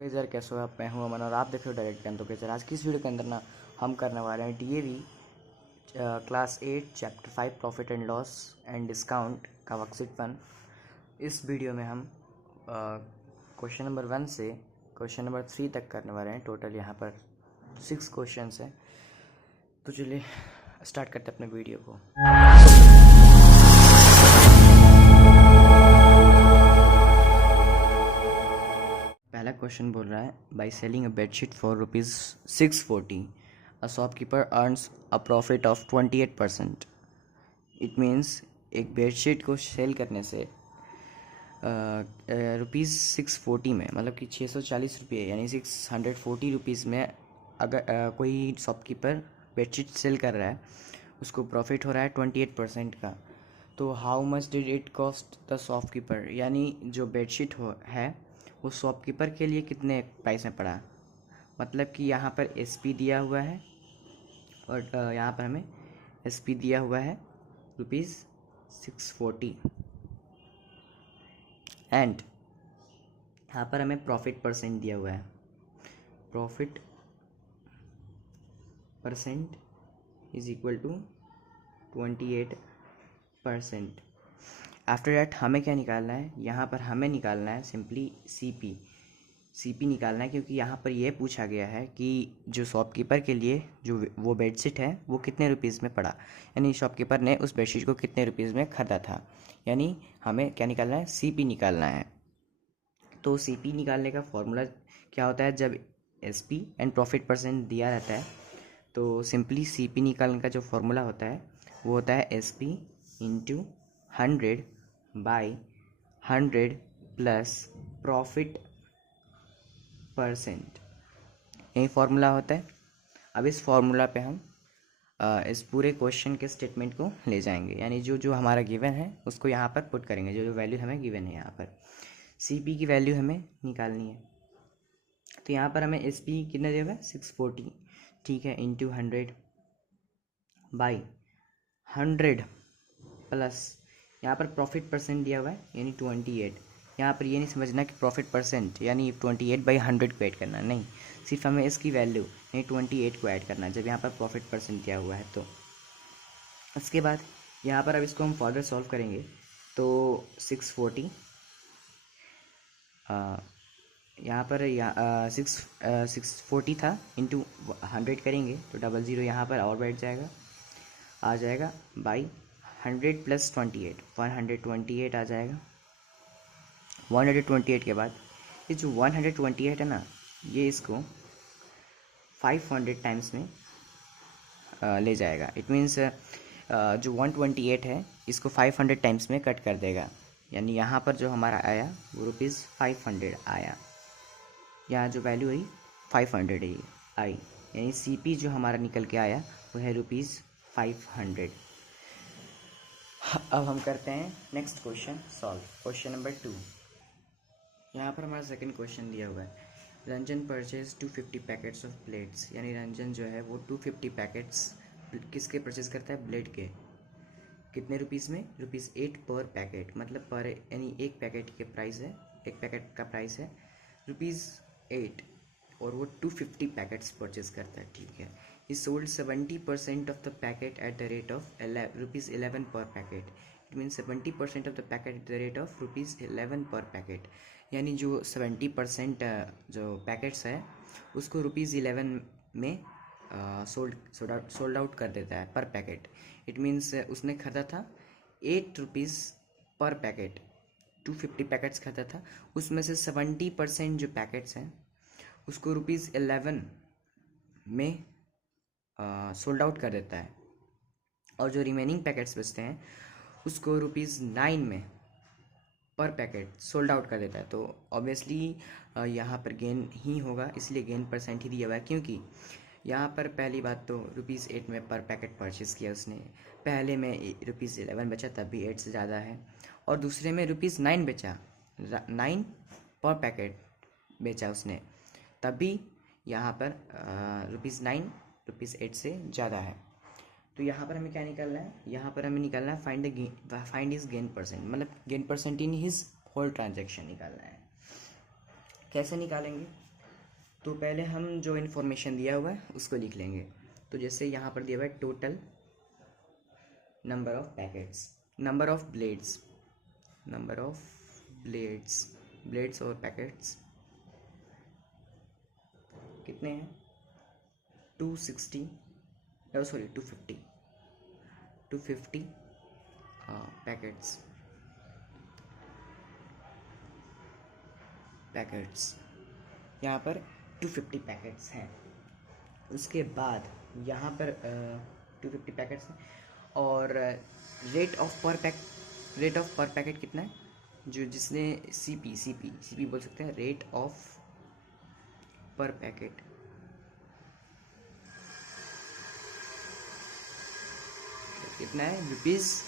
Kjær कैसे हो आप? मैं हूँ अमन और आप देख रहे हो डायरेक्ट कैन। तो केजर आज की इस वीडियो के अंदर ना हम करने वाले हैं DAV class 8 chapter 5 profit and loss and discount का वर्कशीट 1। इस वीडियो में हम क्वेश्चन नंबर 1 से क्वेश्चन नंबर 3 तक करने वाले हैं। टोटल यहाँ पर 6 क्वेश्चन हैं। तो चलिए स्टार्ट करते हैं अपने वीडियो को। पहला क्वेश्चन बोल रहा है, by selling a bedsheet for ₹640 a shopkeeper earns a profit of 28%। It means एक बेडशीट को सेल करने से ₹640 में, मतलब कि 640 रुपये यानी 640 में अगर कोई शॉपकीपर बेडशीट सेल कर रहा है उसको प्रॉफिट हो रहा है 28% का। तो how much did it cost the shopkeeper, यानी जो बेडशीट है वो शॉपकीपर के लिए कितने प्राइस में पड़ा। मतलब कि यहाँ पर एसपी दिया हुआ है और यहाँ पर हमें एसपी दिया हुआ है ₹640 एंड यहाँ पर हमें प्रॉफिट परसेंट दिया हुआ है। Profit percent is equal to 28%। After that हमें क्या निकालना है, यहाँ पर हमें निकालना है सिंपली सीपी निकालना है, क्योंकि यहाँ पर यह पूछा गया है कि जो शॉपकीपर के लिए जो वो बेडशीट है वो कितने रुपीज़ में पड़ा, यानी शॉपकीपर ने उस बेडशीट को कितने रुपीज़ में ख़रीदा था। यानी हमें क्या निकालना है, सीपी निकालना है। तो सीपी निकालने का फॉर्मूला क्या होता है, जब एसपी एंड प्रॉफिट परसेंट दिया रहता है तो सिंपली सीपी निकालने का जो फॉर्मूला होता है वो होता है SP into 100 by 100 plus profit percent, यही फार्मूला होता है। अब इस फार्मूला पे हम इस पूरे क्वेश्चन के स्टेटमेंट को ले जाएंगे, यानी जो जो हमारा गिवन है उसको यहाँ पर पुट करेंगे, जो जो वैल्यू हमें गिवन है। यहाँ पर सीपी की वैल्यू हमें निकालनी है। तो यहाँ पर हमें एसपी कितना दिया हुआ है, 640, ठीक है, इंटू 100 बाई 100 प्लस यहाँ पर प्रॉफिट परसेंट दिया हुआ है यानी 28। यहाँ पर ये नहीं समझना कि प्रॉफिट परसेंट यानी 28/100 को ऐड करना, नहीं, सिर्फ हमें इसकी वैल्यू यानी 28 को ऐड करना है जब यहाँ पर प्रॉफिट परसेंट दिया हुआ है। तो उसके बाद यहाँ पर अब इसको हम फर्दर सॉल्व करेंगे। तो 640 यहाँ पर 640 था इंटू 100 करेंगे तो 00 यहाँ पर और बैठ जाएगा, आ जाएगा बाई 100 प्लस 28, 128 आ जाएगा। 128 के बाद ये जो 128 है ना, ये इसको 500 टाइम्स में ले जाएगा। इट मीन्स जो 128 है इसको 500 टाइम्स में कट कर देगा, यानी यहाँ पर जो हमारा आया वो ₹500 आया। यहाँ जो वैल्यू आई 500 आई, यानी सीपी जो हमारा निकल के आया वो है ₹500। अब हम करते हैं next question solve, question number 2। यहाँ पर हमारा सेकंड क्वेश्चन दिया हुआ है, Ranjan purchase 250 packets of blades, यानी रंजन जो है वो 250 पैकेट्स किसके परचेज करता है, ब्लेड के। कितने रुपीज़ में, ₹8 पर पैकेट, मतलब पर यानी एक पैकेट के प्राइस है, एक पैकेट का प्राइस है ₹8 और वो 250 पैकेट्स परचेज करता है, ठीक है। ही sold 70% of the packet at the rate of ₹11 पर packet. It means 70% of the packet at the rate of ₹11 पर पैकेट, यानी जो 70% जो पैकेट्स है उसको ₹11 में सोल्ड आउट कर देता है पर पैकेट। इट मीन्स उसने खरीदा था ₹8 पर पैकेट, 250 पैकेट्स खरीदा था, उसमें से 70% जो पैकेट्स हैं उसको ₹11 में सोल्ड आउट कर देता है, और जो रिमेनिंग पैकेट्स बचते हैं उसको ₹9 में पर पैकेट सोल्ड आउट कर देता है। तो ऑब्वियसली यहाँ पर गेन ही होगा, इसलिए गेन परसेंट ही दिया हुआ है, क्योंकि यहाँ पर पहली बात तो ₹8 में पर पैकेट परचेज़ किया उसने, पहले में ₹11 बचा तब भी 8 से ज़्यादा है, और दूसरे में ₹9 बेचा, 9 पर पैकेट बेचा उसने, तब भी यहाँ पर ₹9 ₹8 से ज़्यादा है। तो यहाँ पर हमें क्या निकालना है, यहाँ पर हमें निकालना है फाइंड इज गेन परसेंट, मतलब gain percent in his whole transaction निकालना है। कैसे निकालेंगे, तो पहले हम जो इन्फॉर्मेशन दिया हुआ है उसको लिख लेंगे। तो जैसे यहाँ पर दिया हुआ है total number of packets, number of blades, number of blades और पैकेट्स कितने हैं, 260, सॉरी 250 पैकेट्स यहाँ पर 250 पैकेट्स हैं। उसके बाद यहाँ पर 250 पैकेट्स हैं और रेट ऑफ पर पैकेट कितना है, जो जिसने सीपी बोल सकते हैं, रेट ऑफ पर पैकेट कितना है, रुपीज़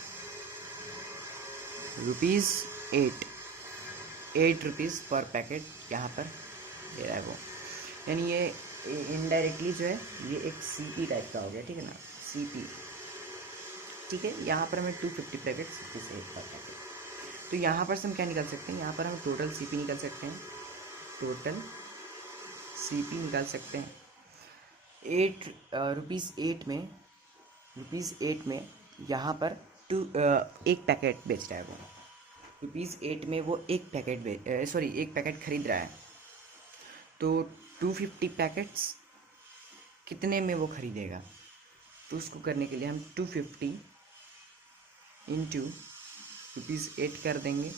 8 रुपीज़ पर पैकेट यहाँ पर दे रहा है वो। यानी ये इनडायरेक्टली जो है ये एक सीपी टाइप का हो गया, ठीक है ना, सीपी, ठीक है। यहाँ पर हमें 250 पैकेट्स रुपीज़ 8 पर पैकेट। तो यहाँ पर से हम क्या निकाल सकते हैं, यहाँ पर हम टोटल सीपी निकाल सकते हैं, टोटल सीपी निकाल सकते हैं। रुपीज़ 8 में यहाँ पर एक पैकेट बेच रहा है वो, रुपीज़ 8 में वो एक पैकेट खरीद रहा है। तो 250 पैकेट्स कितने में वो खरीदेगा, तो उसको करने के लिए हम 250 इंटू रुपीज़ 8 कर देंगे,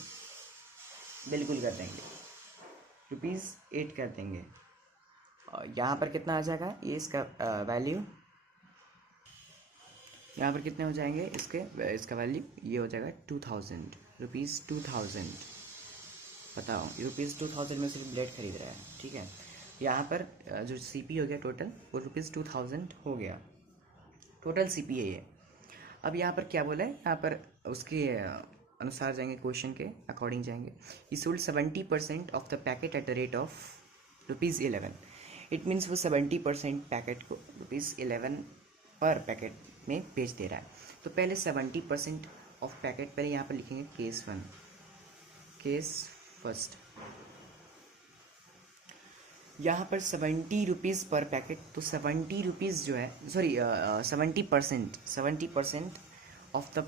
बिल्कुल कर देंगे, रुपीज़ 8 कर देंगे। यहाँ पर कितना आ जाएगा, ये इसका वैल्यू, यहाँ पर कितने हो जाएंगे इसका वैल्यू, ये हो जाएगा 2000 रुपीज़ 2000। बताओ, रुपीज़ 2000 में सिर्फ ब्लेड खरीद रहा है, ठीक है। यहाँ पर जो सीपी हो गया टोटल वो रुपीज़ 2000 हो गया, टोटल सीपी है ये। अब यहाँ पर क्या बोला है, यहाँ पर उसके अनुसार जाएंगे, क्वेश्चन के अकॉर्डिंग जाएंगे। ही sold 70% of the packet at the rate of ₹11। It means वो 70% पैकेट को ₹11 पर पैकेट में बेच दे रहा है। तो पहले 70% ऑफ पैकेट पहले यहाँ पर लिखेंगे केस 1, केस फर्स्ट। यहाँ पर 70 रुपीज़ पर पैकेट, तो 70 रुपीज़ जो है, sorry 70% of the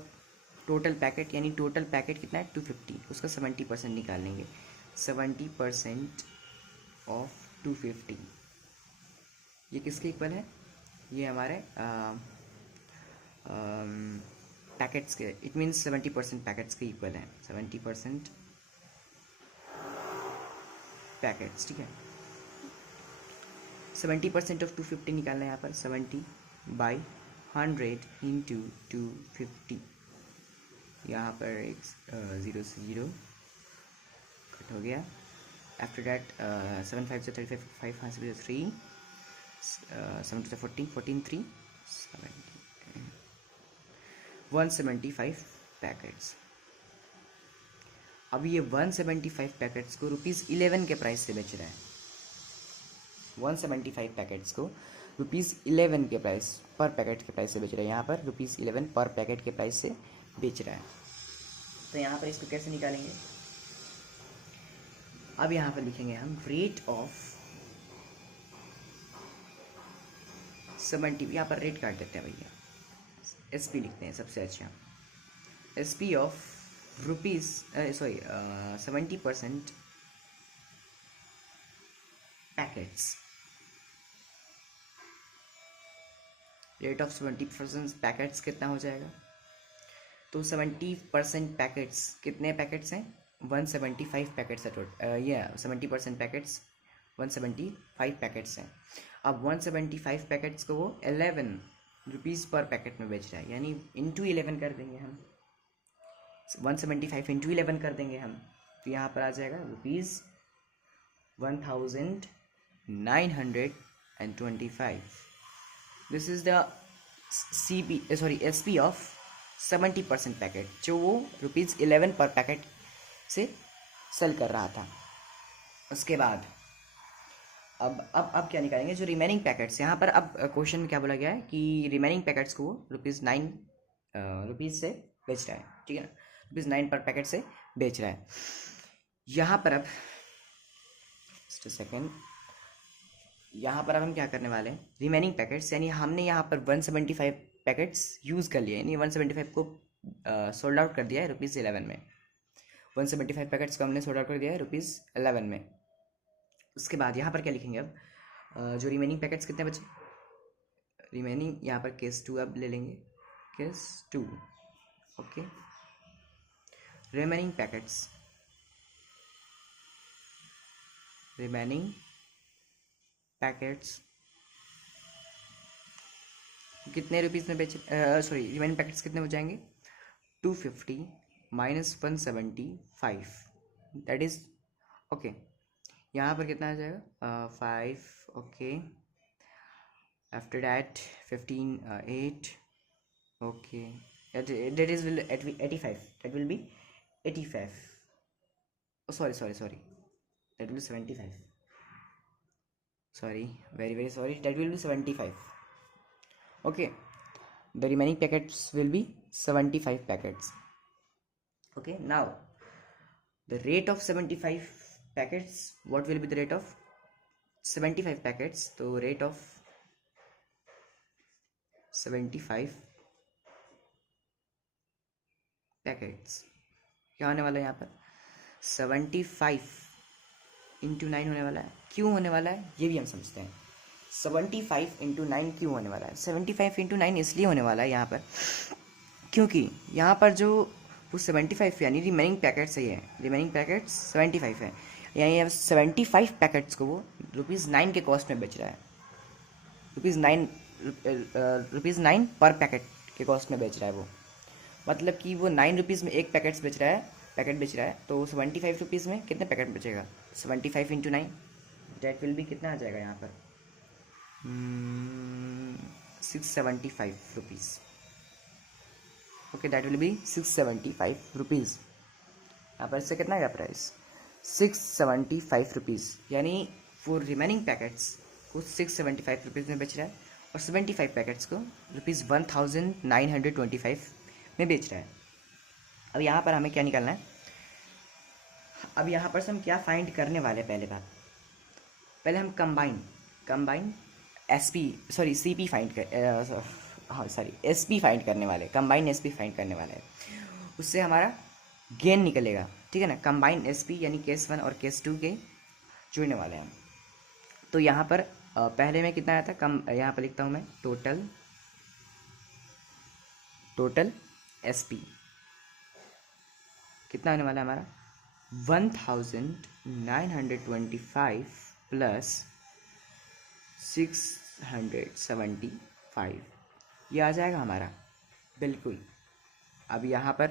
total packet, यानी टोटल पैकेट कितना है 250, उसका 70% निकाल लेंगे। 70% ऑफ 250 ये किसके इक्वल है, ये हमारे पैकेट्स के, इट मीन्स 70% पैकेट्स के इक्वल है, 70% पैकेट्स, ठीक है। 70% ऑफ 250 निकालना है यहाँ पर, 70/100 इंटू 250। यहाँ पर एक 0 से 0 कट हो गया। आफ्टर डैट 7 5 से 35, 5 5 से 3, 7 से 14, 14 3 70, 175 पैकेट्स। अब ये 175 पैकेट्स को ₹11 के प्राइस से बेच रहा है, 175 पैकेट्स को ₹11 के प्राइस पर पैकेट के प्राइस से बेच रहा है। यहाँ पर ₹11 पर पैकेट के प्राइस से बेच रहा है। तो यहाँ पर इसको कैसे निकालेंगे, अब यहाँ पर लिखेंगे हम रेट ऑफ 70, यहाँ पर रेट काट देते हैं भैया, SP लिखते हैं सबसे अच्छा, SP of 70% packets, rate of 70% packets कितना हो जाएगा, तो 70% पैकेट्स कितने पैकेट्स हैं, 175 पैकेट्स है ये 70% पैकेट्स 175 पैकेट्स हैं। अब 175 पैकेट्स को वो 11 रुपीज़ पर पैकेट में बेच रहा है, यानी इंटू 11 कर देंगे हम, 175 इंटू 11 कर देंगे हम, तो यहाँ पर आ जाएगा ₹1925। This is the SP of 70% packet, जो वो ₹11 पर पैकेट से सेल कर रहा था। उसके बाद अब क्या निकालेंगे, जो रिमेनिंग पैकेट्स, यहाँ पर अब क्वेश्चन में क्या बोला गया है कि रिमेनिंग पैकेट्स को ₹9 से बेच रहा है, ठीक है ना, ₹9 पर पैकेट से बेच रहा है। यहाँ पर अब जस्ट सेकेंड, यहाँ पर अब हम क्या करने वाले हैं, रिमेनिंग पैकेट्स, यानी हमने यहाँ पर 175 पैकेट्स यूज़ कर लिए, यानी 175 को सोल्ड आउट कर दिया है ₹11 में। 175 पैकेट्स को हमने सोल्ड आउट कर दिया है ₹11 में। उसके बाद यहाँ पर क्या लिखेंगे अब, जो रिमेनिंग पैकेट्स कितने बचे, रिमेनिंग यहाँ पर केस 2 अब ले लेंगे, case 2। Okay, remaining packets, remaining packets कितने रुपीज़ में बेचे, सॉरी रिमेनिंग पैकेट्स कितने हो जाएंगे, 250 माइनस 175, दैट इज़ ओके। यहाँ पर कितना आ जाएगा, 5, okay, after that 15, 8, okay, that is will 85, that will be 85, oh sorry, that will be 75, sorry, very sorry, that will be 75. Okay, the remaining packets will be 75 packets. Okay, now the rate of 75 packets, what will be the rate of 75 packets, so rate of 75 packets क्या होने वाला है, यहाँ पर 75 into 9 होने वाला है। क्यों होने वाला है ये भी हम समझते हैं। 75 इंटू 9 क्यों होने वाला है, 75 इंटू 9 इसलिए होने वाला है यहाँ पर, क्योंकि यहाँ पर जो वो 75 यानी रिमेनिंग पैकेट्स है, रिमेनिंग पैकेट्स 75 है, यानी 75 पैकेट्स को वो ₹9 के कॉस्ट में बेच रहा है, ₹9 पर पैकेट के कॉस्ट में बेच रहा है वो, मतलब कि वो 9 रुपीज़ में एक पैकेट बेच रहा है, तो 75 रुपीज़ में कितने पैकेट बचेगा, 75 इंटू 9, डेट विल भी कितना आ जाएगा यहाँ पर, 675 rupees. Okay, that will be 675 rupees. यहाँ पर इससे कितना आएगा प्राइस, 675 रुपीज़, यानी वो रिमेनिंग पैकेट्स को 675 रुपीज़ में बेच रहा है और 75 पैकेट्स को ₹1925 में बेच रहा है। अब यहाँ पर हमें क्या निकालना है, अब यहाँ पर से हम क्या फाइंड करने वाले हैं, पहले हम कंबाइन सीपी फाइंड कर एसपी फाइंड करने वाले, कंबाइन एसपी फाइंड करने वाले हैं, उससे हमारा गेन निकलेगा, ठीक है ना। कंबाइन एसपी यानी केस 1 और केस 2 के जोड़ने वाले हैं हम। तो यहाँ पर पहले में कितना आया था, यहाँ पर लिखता हूँ मैं टोटल एसपी कितना आने वाला है हमारा, 1925 प्लस 675, ये आ जाएगा हमारा बिल्कुल। अब यहाँ पर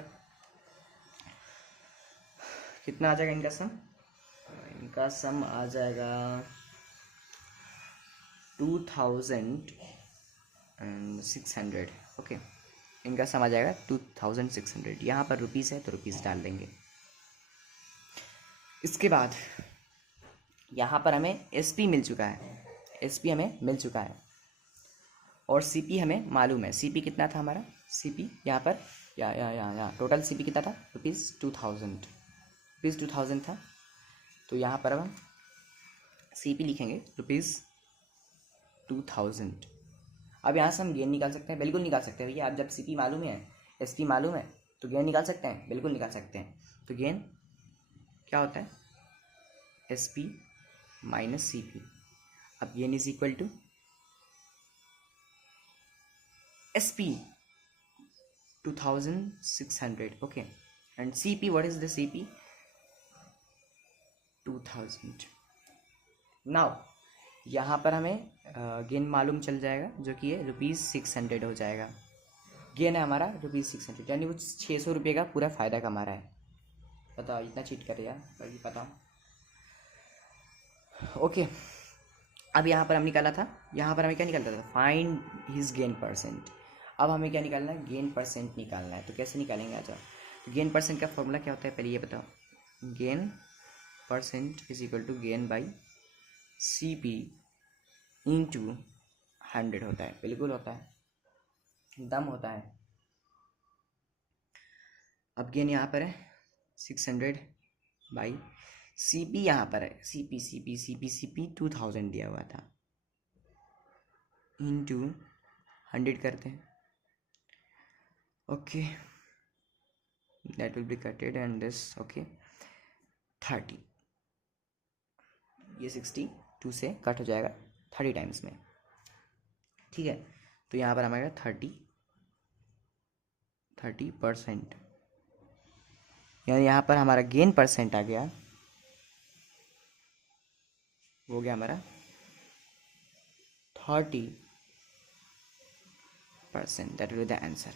कितना आ जाएगा इनका सम आ जाएगा 2600। ओके, इनका सम आ जाएगा 2600। यहाँ पर रुपीज़ है तो रुपीज़ डाल देंगे। इसके बाद यहाँ पर हमें एसपी मिल चुका है, और सीपी हमें मालूम है। सीपी कितना था हमारा, सीपी यहाँ पर यहाँ टोटल सीपी कितना था, ₹2000 था। तो यहाँ पर अब हम सीपी लिखेंगे ₹2000। अब यहाँ से हम गेन निकाल सकते हैं, बिल्कुल निकाल सकते हैं भैया। आप जब सीपी मालूम है, एसपी मालूम है, तो गेन निकाल सकते हैं, बिल्कुल निकाल सकते हैं। तो गेन क्या होता है, एसपी माइनस सीपी। अब gain is equal to SP 2600, okay, and CP, what is the CP, 2000। Now यहाँ पर हमें गेन मालूम चल जाएगा, जो कि है ₹600 हो जाएगा। गेन है हमारा ₹600, यानी वो 600 रुपये का पूरा फ़ायदा कमा रहा है। बताओ, इतना चीट कर यार, बाकी बताओ। ओके, अब यहाँ पर हम निकाला था, यहाँ पर हमें क्या निकालता था, फाइंड हिज गेन परसेंट। अब हमें क्या निकालना है, गेन परसेंट निकालना है। तो कैसे निकालेंगे, आ जाओ। गेन परसेंट का फॉर्मूला क्या होता है, पहले ये बताओ। Gain percent is equal to gain by CP into 100 होता है, बिल्कुल होता है, दम होता है। अब गेन यहाँ पर है 600 बाई CP, यहाँ पर है CP 2000 दिया हुआ था, इंटू 100 करते हैं. Okay, that will be कटेड and this. Okay, 30. ये 62 से कट हो जाएगा 30 टाइम्स में. ठीक है, तो यहाँ पर हमारा 30%, यानी यहाँ पर हमारा गेन परसेंट आ गया, वो गया हमारा 30%. That will be the answer.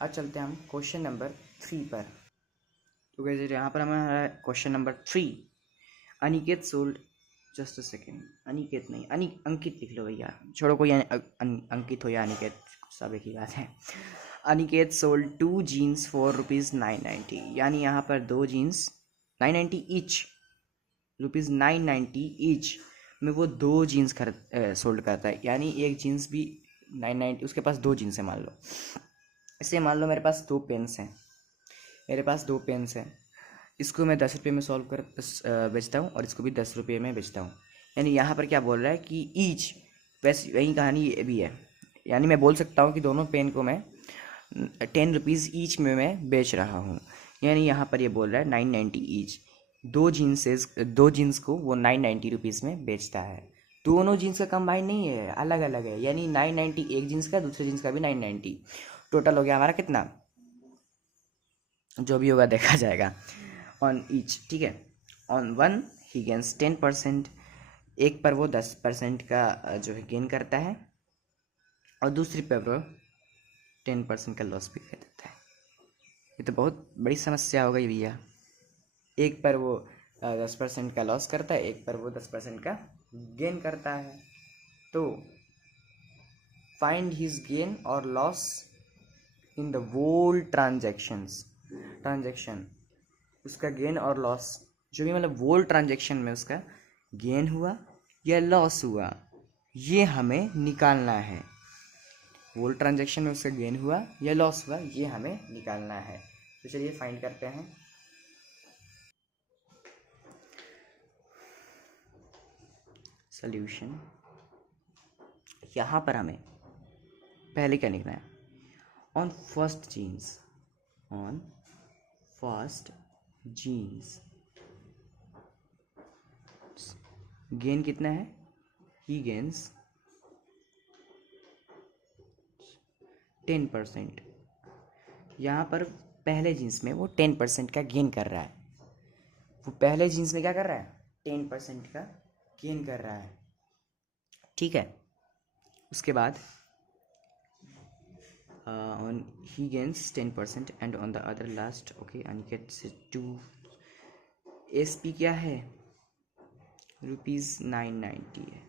अब चलते हैं हम क्वेश्चन नंबर 3 पर. तो गाइस यहाँ पर हमारा question number 3. Aniket sold, just a second, Aniket नहीं, अंकित लिख लो भैया, छोड़ो कोई अंकित हो या अनिकेत, सब एक ही बात है. अनिकेत सोल्ड 2 जीन्स फॉर ₹990, यानी यहाँ पर 2 जीन्स 990 ईच, ₹990 ईच में वो 2 जीन्स सोल्ड करता है. यानी एक जीन्स भी 990, उसके पास 2 जीन्स है मान लो. इसे मान लो मेरे पास 2 पेन्स हैं, इसको मैं 10 रुपये में सॉल्व कर बेचता हूँ और इसको भी 10 रुपये में बेचता हूँ. यानी यहाँ पर क्या बोल रहा है कि ईच, वैसे वही कहानी ये भी है. यानी मैं बोल सकता हूँ कि दोनों पेन को मैं 10 रुपीज़ ईच में मैं बेच रहा हूँ. यानी यहाँ पर ये बोल रहा है 990 ईच. 2 जीन्स को वो 990 रुपीज़ में बेचता है. दोनों जीन्स का कंबाइन नहीं है, अलग अलग है. यानी 990 एक जीन्स का, दूसरे जीन्स का भी 990. टोटल हो गया हमारा कितना, जो भी होगा देखा जाएगा. ऑन ईच, ठीक है, ऑन वन ही गेन्स 10%, एक पर वो 10% का जो है गेन करता है, और दूसरी पर वो 10% का लॉस भी कर देता है. ये तो बहुत बड़ी समस्या हो गई भैया. एक पर वो 10% का लॉस करता है, एक पर वो 10% का गेन करता है. तो फाइंड हिज गेन और loss in the whole transaction. उसका गेन और लॉस जो भी, मतलब वोल ट्रांजैक्शन में उसका गेन हुआ या लॉस हुआ, ये हमें निकालना है. वोल ट्रांजैक्शन में उसका गेन हुआ या लॉस हुआ, ये हमें निकालना है. तो चलिए फाइंड करते हैं. सॉल्यूशन, यहाँ पर हमें पहले क्या लिखना है, ऑन फर्स्ट जीन्स गेन कितना है, ही गेन्स 10%. यहाँ पर पहले जीन्स में वो 10% का गेन कर रहा है. वो पहले जीन्स में क्या कर रहा है, 10% का गेन कर रहा है. ठीक है, उसके बाद on he gains 10% and on the other last. Okay, Aniket से 2. SP क्या है, ₹990 है.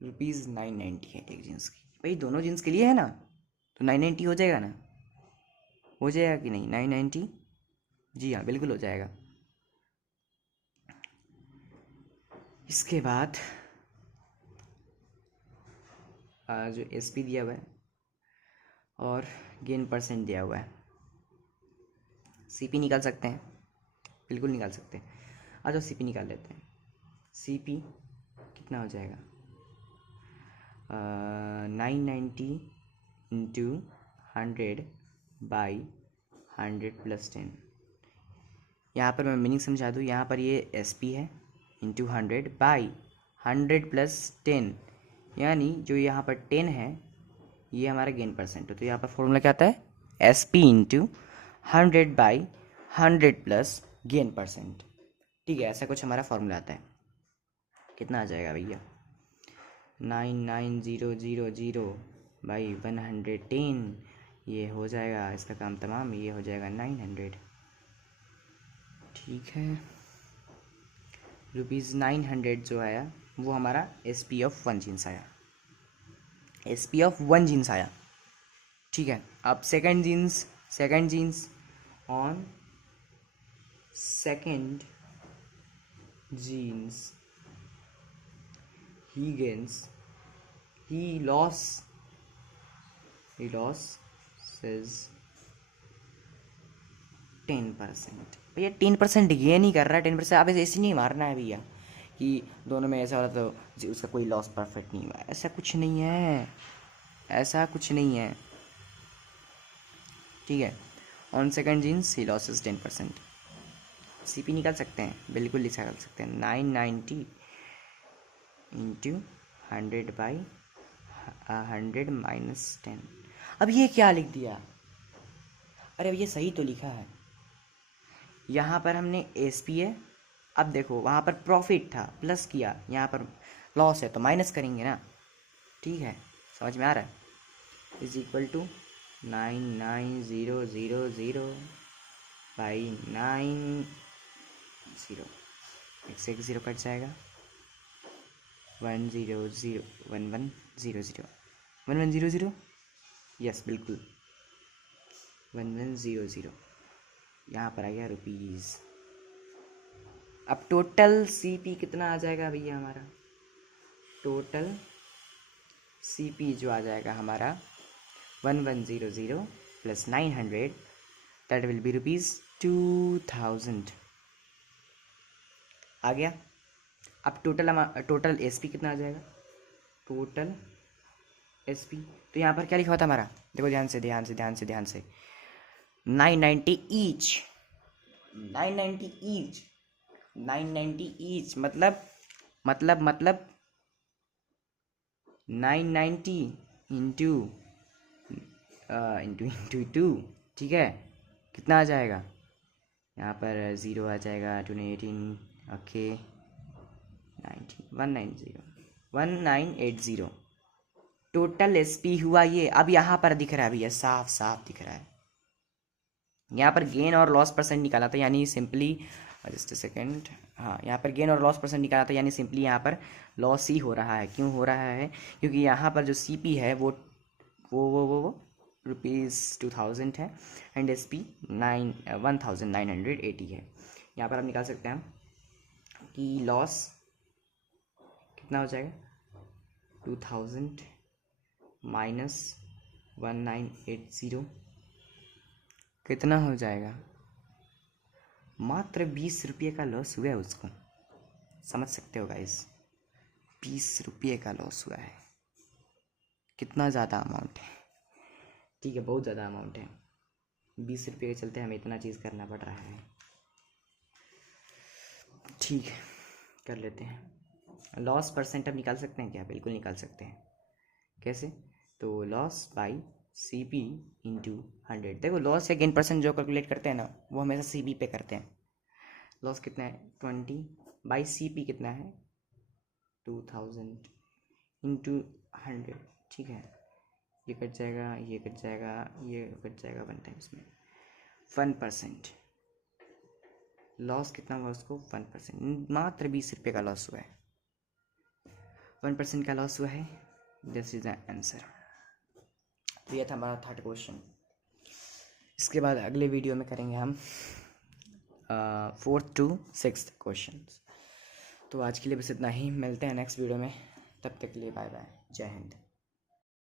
₹990 है एक जीन्स की. भाई दोनों जीन्स के लिए है ना, तो 990 हो जाएगा ना, हो जाएगा कि नहीं 990. जी हाँ, बिल्कुल हो जाएगा. इसके बाद जो SP दिया हुआ है और गेन परसेंट दिया हुआ है, CP निकाल सकते हैं, बिल्कुल निकाल सकते हैं. आ जाओ CP निकाल लेते हैं. CP कितना हो जाएगा, 990 इंटू 100 बाई 100 + 10. यहाँ पर मैं मीनिंग समझा दूँ. यहाँ पर ये SP है इंटू 100 बाई 100 + 10, यानी जो यहाँ पर 10 है ये हमारा गेन परसेंट है. तो यहाँ पर फॉर्मूला क्या आता है, SP into 100 by 100 + gain percent. ठीक है, ऐसा कुछ हमारा फॉर्मूला आता है. कितना आ जाएगा भैया, 99000 बाई 110, ये हो जाएगा इसका काम तमाम, ये हो जाएगा 900. ठीक है, ₹900 जो आया वो हमारा SP ऑफ 1 जीन्स आया. SP ऑफ 1 जीन्स आया. ठीक है, अब second jeans on second jeans he losses 10%. भैया 10% गेन ही कर रहा है, 10%. आप ऐसे नहीं मारना है भैया, कि दोनों में ऐसा हो रहा तो उसका कोई लॉस प्रॉफिट नहीं हुआ, ऐसा कुछ नहीं है, ऐसा कुछ नहीं है, ठीक है। On second jeans she losses 10%। CP निकाल सकते हैं, बिल्कुल निकाल सकते हैं। 990 इंटू 100/100 - 10। अब ये क्या लिख दिया? अरे अब ये सही तो लिखा है, यहाँ पर हमने SP है, अब देखो वहाँ पर प्रॉफिट था प्लस किया, यहाँ पर लॉस है तो माइनस करेंगे ना, ठीक है, समझ में आ रहा है। इज इक्वल टू 99,000/9, 1 से 1 0 कट जाएगा, 100 1100 यस बिल्कुल 1100, यहाँ पर आ गया रुपीज़। अब टोटल CP कितना आ जाएगा भैया हमारा? टोटल CP जो आ जाएगा हमारा 1100 प्लस 900, दैट विल बी ₹2000 आ गया। अब टोटल SP कितना आ जाएगा? टोटल SP तो यहाँ पर क्या लिखा हुआ था हमारा? देखो ध्यान से 990 ईच, 990 ईच मतलब 990 इंटू इंटू 2, ठीक है, कितना आ जाएगा? यहाँ पर 0 आ जाएगा, 218, ओके, 1980 टोटल SP हुआ ये। अब यहाँ पर दिख रहा है भैया, साफ साफ दिख रहा है, यहाँ पर गेन और लॉस परसेंट निकाला था, यानी सिंपली जस्ट सेकेंड, हाँ यहाँ पर गेन और लॉस परसेंट निकाला था, यानी सिंपली यहाँ पर लॉस ही हो रहा है। क्यों हो रहा है? क्योंकि यहाँ पर जो CP है वो ₹2000 है एंड SP 1980 है। यहाँ पर आप निकाल सकते हैं कि लॉस कितना हो जाएगा, 2000 माइनस 1980 कितना हो जाएगा? मात्र 20 रुपये का लॉस हुआ है उसको, समझ सकते हो गाइस, 20 रुपये का लॉस हुआ है, कितना ज़्यादा अमाउंट है, ठीक है, बहुत ज़्यादा अमाउंट है। 20 रुपये के चलते हमें इतना चीज़ करना पड़ रहा है, ठीक है, कर लेते हैं। लॉस परसेंट अब निकाल सकते हैं क्या? बिल्कुल निकाल सकते हैं। कैसे? तो लॉस बाई CP इंटू 100। देखो लॉस या गेन परसेंट जो कैलकुलेट करते हैं ना, वो हमेशा CP पे करते हैं। लॉस कितना है? 20/CP कितना है? 2000 इंटू 100, ठीक है, ये कट जाएगा, ये कट जाएगा, ये कट जाएगा 1 टाइम्स में। 1% लॉस कितना हुआ उसको? 1%, मात्र 20 रुपये का लॉस हुआ है, 1% का लॉस हुआ है। This is the answer. तो ये था हमारा 3rd क्वेश्चन। इसके बाद अगले वीडियो में करेंगे हम 4th to 6th क्वेश्चन। तो आज के लिए बस इतना ही, मिलते हैं नेक्स्ट वीडियो में, तब तक के लिए बाय बाय, जय हिंद।